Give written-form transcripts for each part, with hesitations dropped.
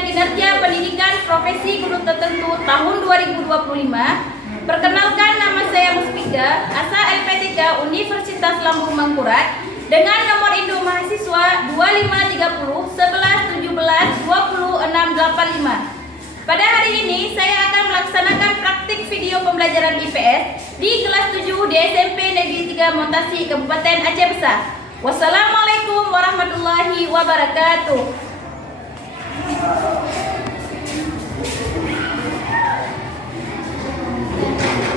Ujian Kinerja Pendidikan Profesi Guru Tertentu tahun 2025. Perkenalkan, nama saya Muspika, asal LP3 Universitas Lambung Mangkurat dengan nomor induk mahasiswa 2530 11 17 20 685. Pada hari ini saya akan melaksanakan praktik video pembelajaran IPS di kelas 7 di SMP Negeri 3 Montasi, Kabupaten Aceh Besar. Wassalamualaikum warahmatullahi wabarakatuh.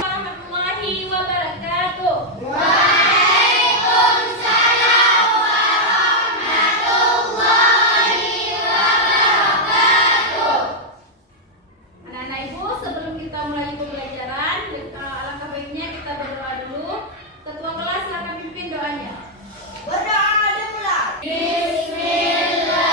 Warahmatullahi wabarakatuh. Waalaikumsalam warahmatullahi wabarakatuh. Anak-anak ibu, sebelum kita mulai pembelajaran, alangkah baiknya kita berdoa dulu. Ketua kelas silakan pimpin doanya. Berdoa dimulai. Bismillah.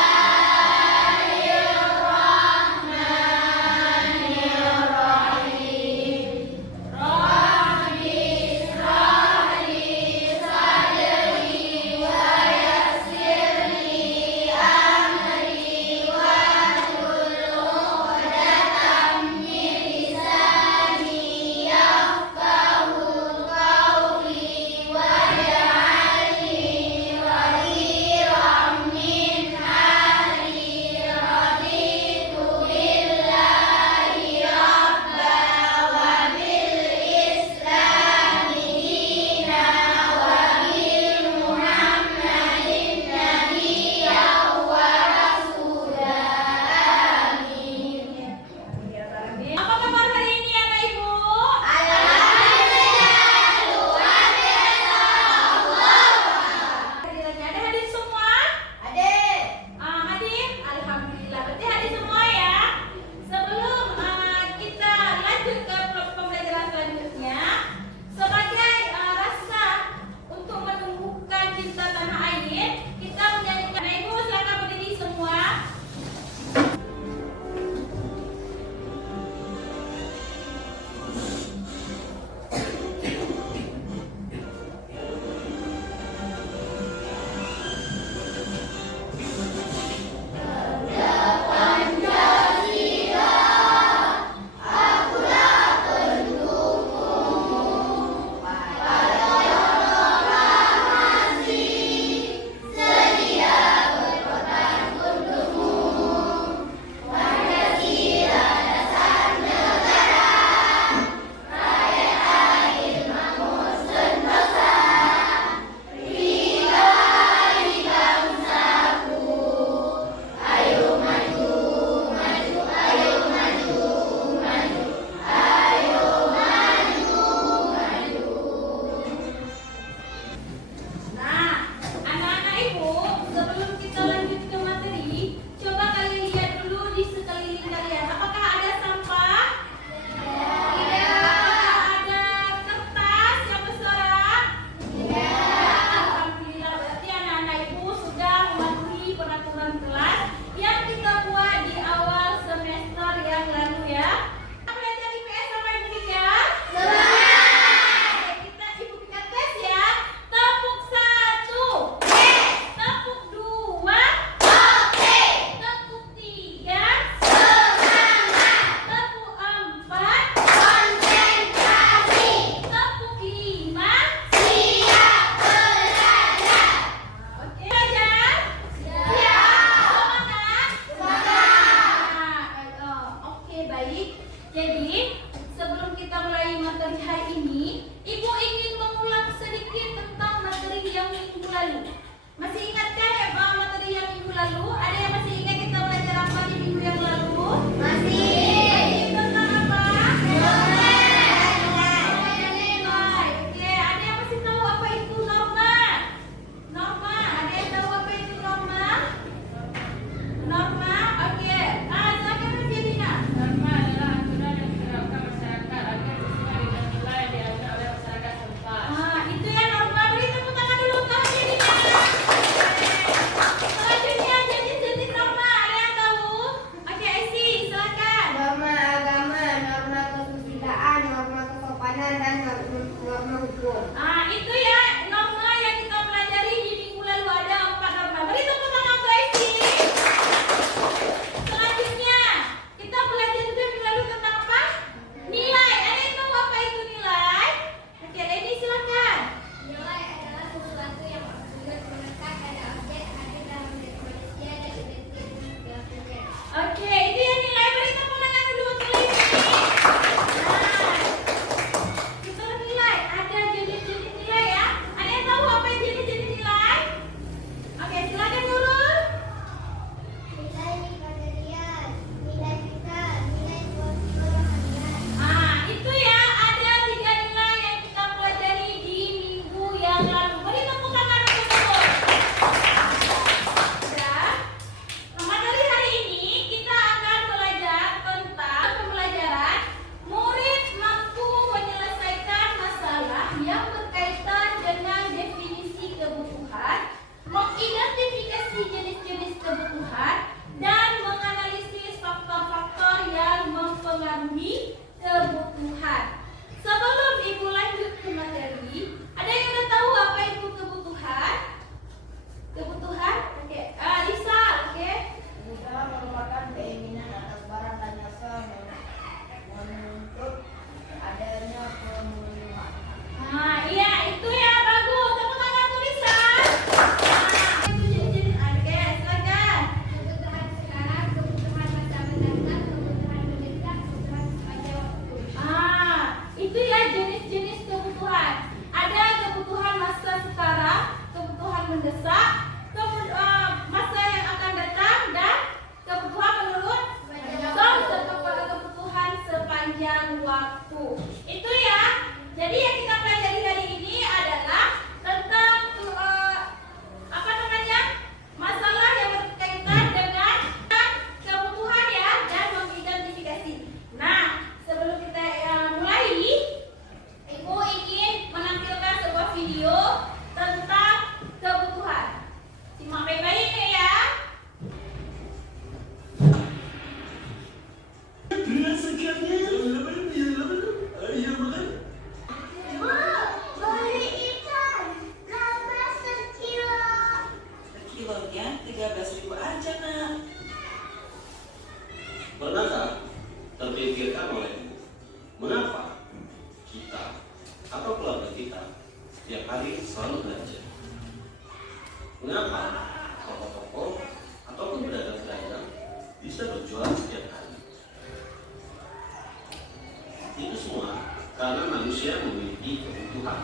manusia memiliki kebutuhan.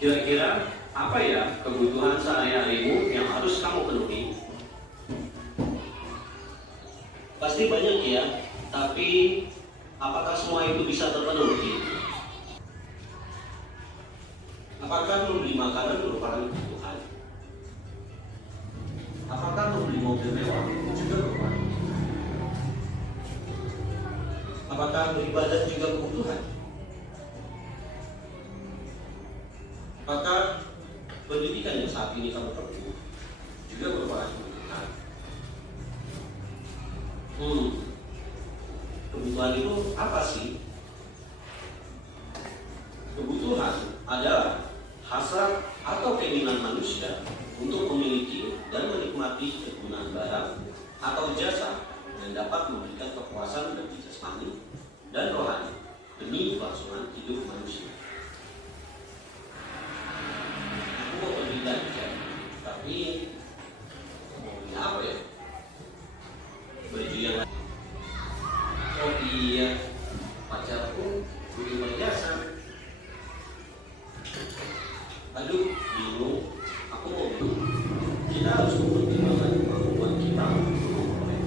Kira-kira apa ya kebutuhan sehari-harimu yang harus kamu penuhi? Pasti banyak ya, tapi apakah semua itu bisa terpenuhi? Apakah membeli makanan merupakan kebutuhan? Apakah membeli mobil mewah juga merupakan kebutuhan? Apakah beribadah juga kebutuhan? Apakah pendidikan yang saat ini kamu tempuh juga merupakan kebutuhan? Kebutuhan itu apa sih? Kebutuhan adalah hasrat atau keinginan manusia untuk memiliki dan menikmati kegunaan barang atau jasa yang dapat memberikan kepuasan bagi jasmani dan rohani demi kelangsungan hidup manusia. Aku mau pergi belanja, tapi mau beli apa ya? Baju yang oh iya, pacarku butuh perhiasan. Aduh, bingung. Aku mau beli. Kita harus mempertimbangkan kemampuan kita untuk memperoleh.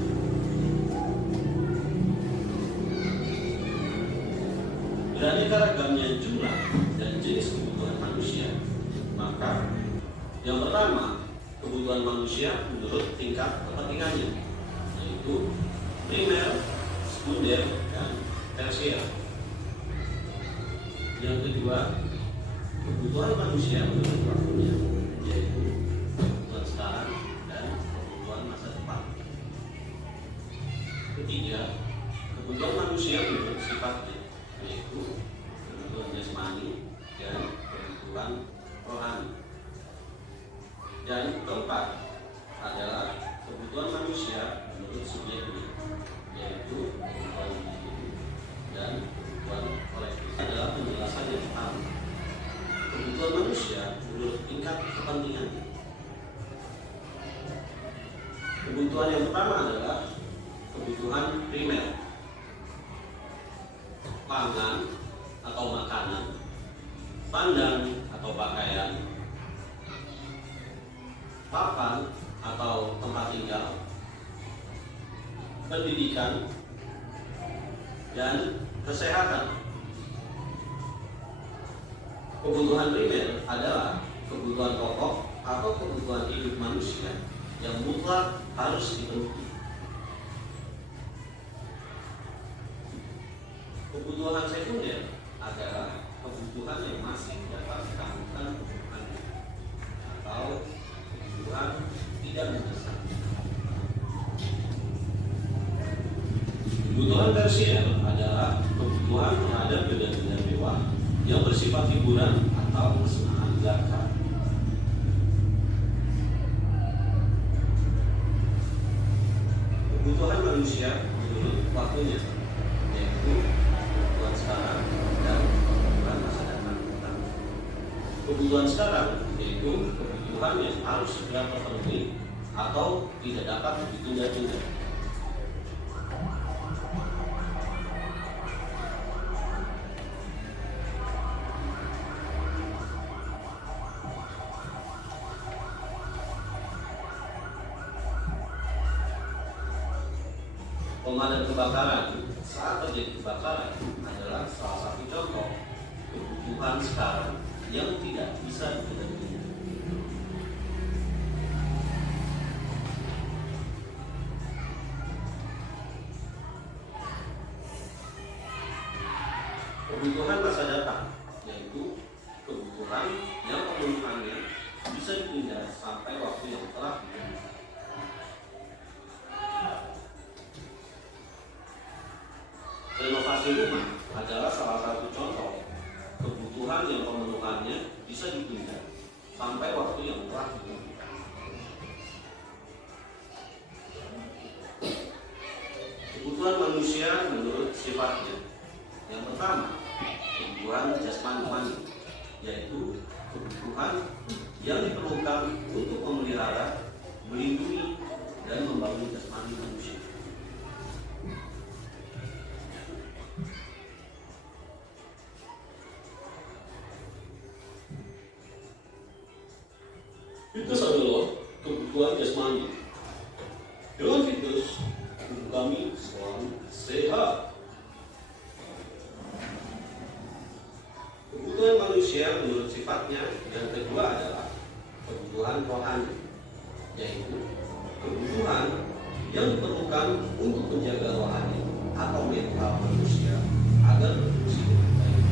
Beraneka ragamnya jumlah dan jenis kebutuhan manusia, maka yang pertama, kebutuhan manusia menurut tingkat kepentingannya, yaitu primer, sekunder, dan tersier. Yang kedua, kebutuhan manusia menurut waktunya, yaitu kebutuhan sekarang dan kebutuhan masa depan. Ketiga, kebutuhan manusia menurut sifatnya, yaitu kebutuhan jasmani dan kebutuhan rohani. Dan keempat adalah kebutuhan manusia menurut subjeknya, yaitu kebutuhan individu dan kebutuhan kolektif. Adalah penjelasan yang pertama. Kebutuhan manusia menurut tingkat kepentingannya. Kebutuhan yang pertama adalah kebutuhan primer, pangan atau makanan, pandang atau pakaian, papan atau tempat tinggal, pendidikan, dan kesehatan. Kebutuhan primer adalah kebutuhan pokok atau kebutuhan hidup manusia yang mutlak harus dipenuhi. Kebutuhan sekunder adalah kebutuhan yang masih dapat ditanggung kebutuhannya atau kebutuhan tidak mendesak. Kebutuhan tersier adalah kebutuhan terhadap benda-benda mewah yang bersifat hiburan atau kesenangan belaka. Kebutuhan manusia menurut waktunya, yaitu kebutuhan sekarang dan kebutuhan masa depan. Kebutuhan sekarang yaitu kebutuhan yang harus segera terpenuhi atau tidak dapat ditunda-tunda. Pemadam kebakaran saat terjadi kebakaran adalah salah satu contoh kebutuhan sekarang yang tidak bisa ditunda-tunda. Kebutuhan masa datang yaitu kebutuhan yang pemenuhannya bisa ditunda sampai waktu yang telah ditentukan. Renovasi rumah adalah salah satu contoh kebutuhan yang pemenuhannya bisa ditunda sampai waktu yang telah ditentukan. Kebutuhan manusia menurut sifatnya. Yang pertama, kebutuhan jasmani, yaitu kebutuhan yang diperlukan untuk memelihara, melindungi, dan membangun jasmani manusia. kebutuhan jasmani. Dengan fitus, tubuh kami selalu sehat. Kebutuhan manusia menurut sifatnya yang kedua adalah kebutuhan rohani, yaitu kebutuhan yang diperlukan untuk menjaga rohani atau mental manusia agar berfungsi dengan baik.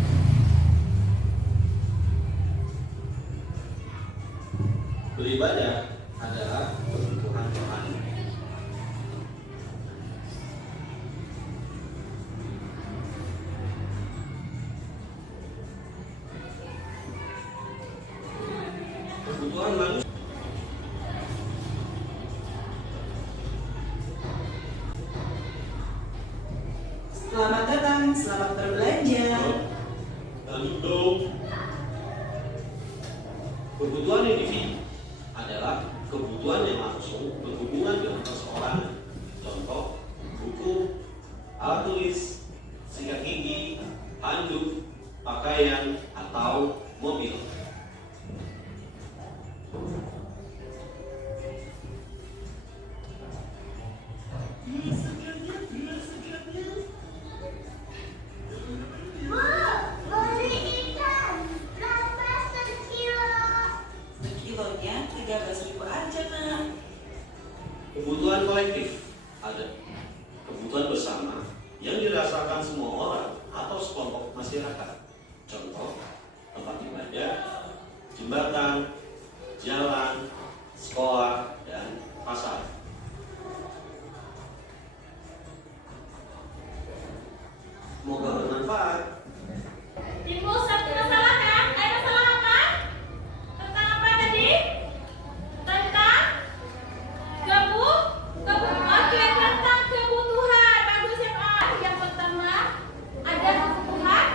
Beribadah adalah kebutuhan rohani. Kebutuhan manusia Selamat datang, selamat berbelanja. lanjut dong. Kebutuhan individu adalah kebutuhan yang langsung berhubungan dengan perseorangan. Contoh, buku, alat tulis, sikat gigi, handuk, pakaian, atau mobil. Bu, beli ikan. Berapa sekilo? Sekilonya 13.000 aja, Nak. Kebutuhan kolektif ada kebutuhan bersama yang dirasakan semua orang atau sekelompok masyarakat. Contoh, tempat ibadah, jembatan, jalan, sekolah, dan pasar. Semoga bermanfaat. Timbul satu masalah kan? Masalah apa? Tentang apa tadi? Tentang Oke, tentang kebutuhan. Bagus ya Pak. Yang pertama ada kebutuhan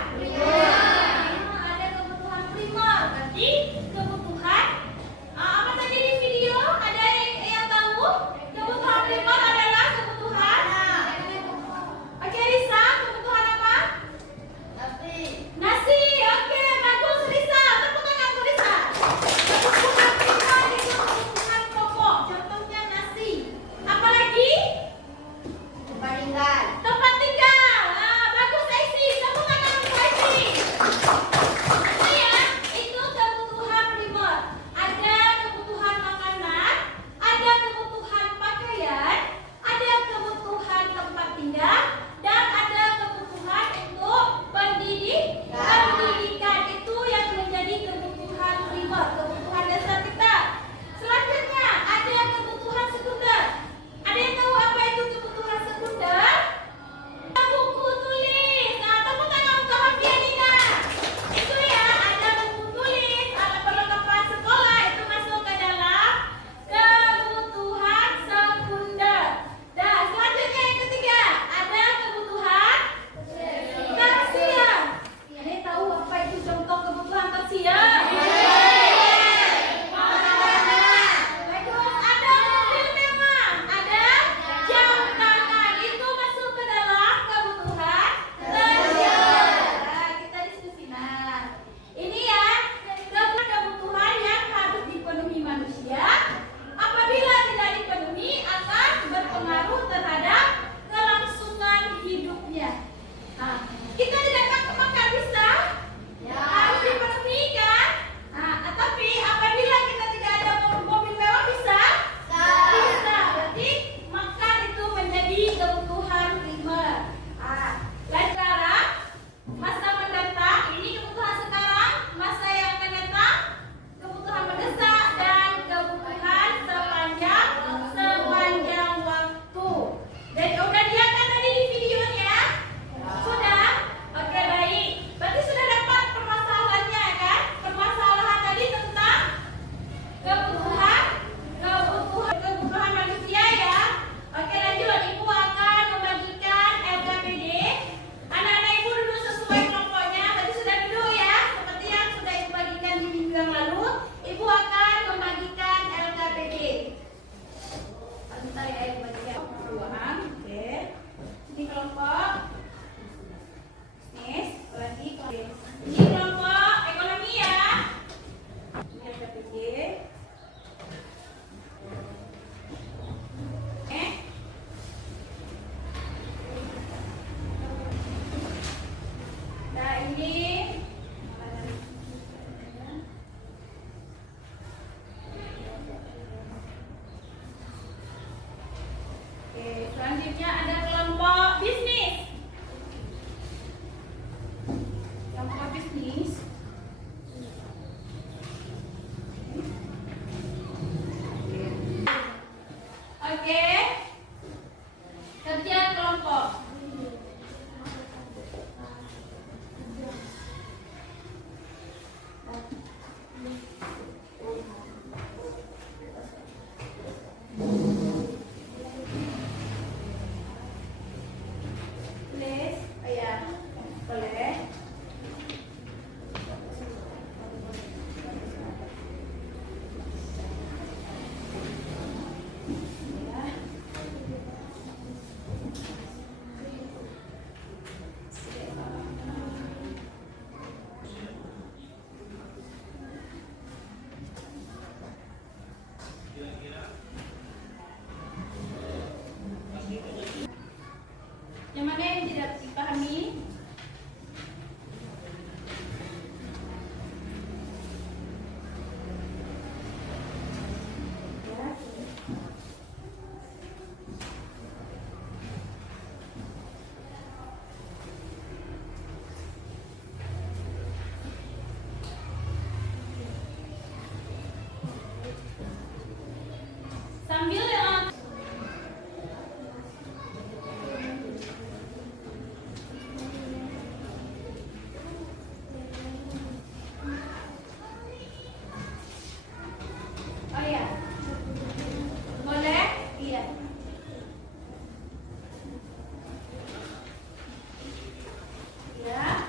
yang tidak dipahami? Sambil oh ya, boleh? Iya. Ya.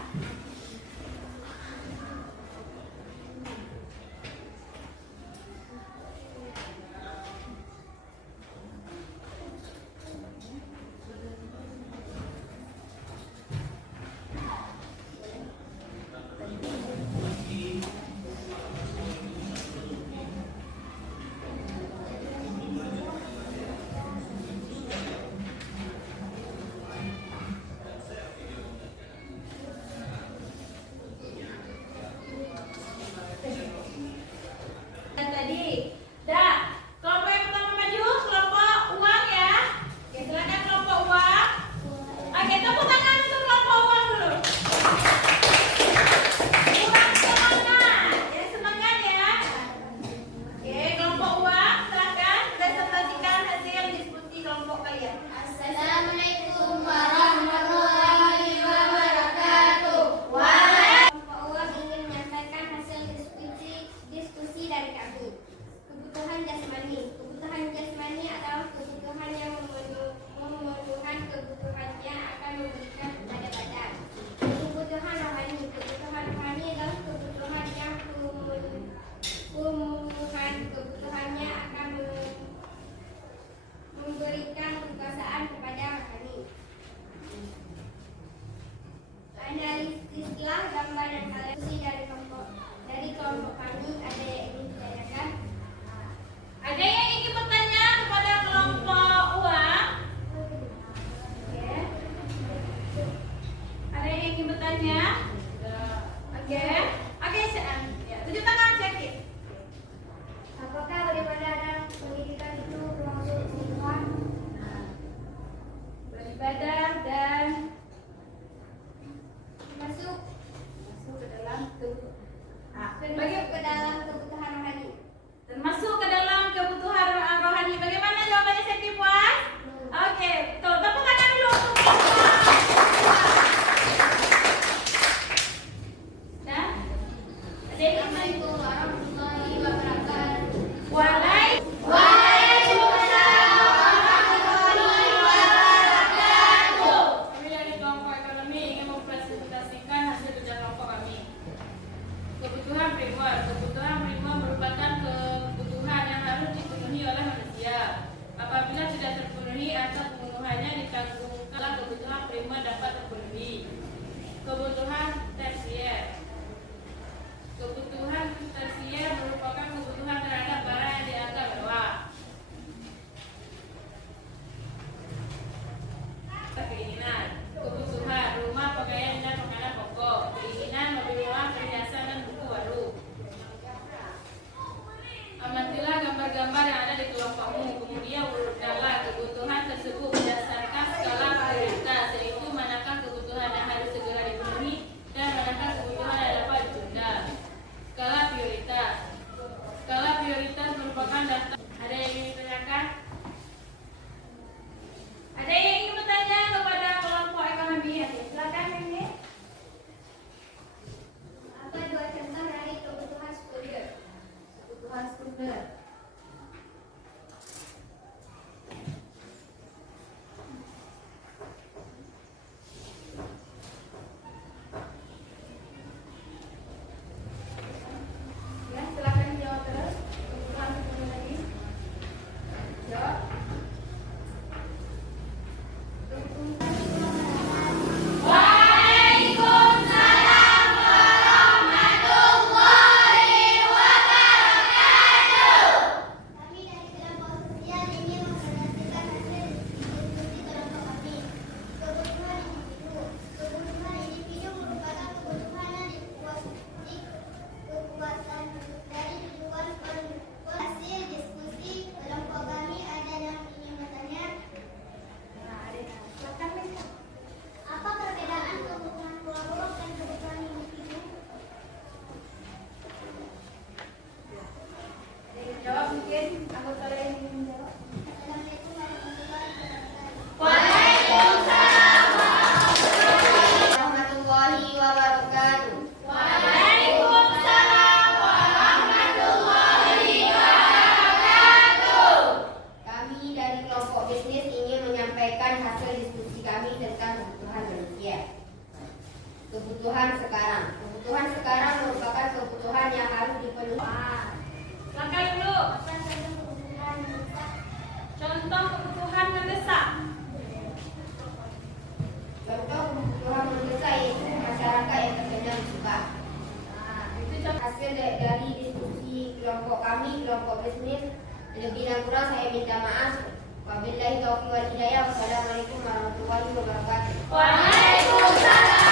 Wabillahi taufiq wal hidayah. Wassalamualaikum warahmatullahi wabarakatuh. Waalaikumsalam.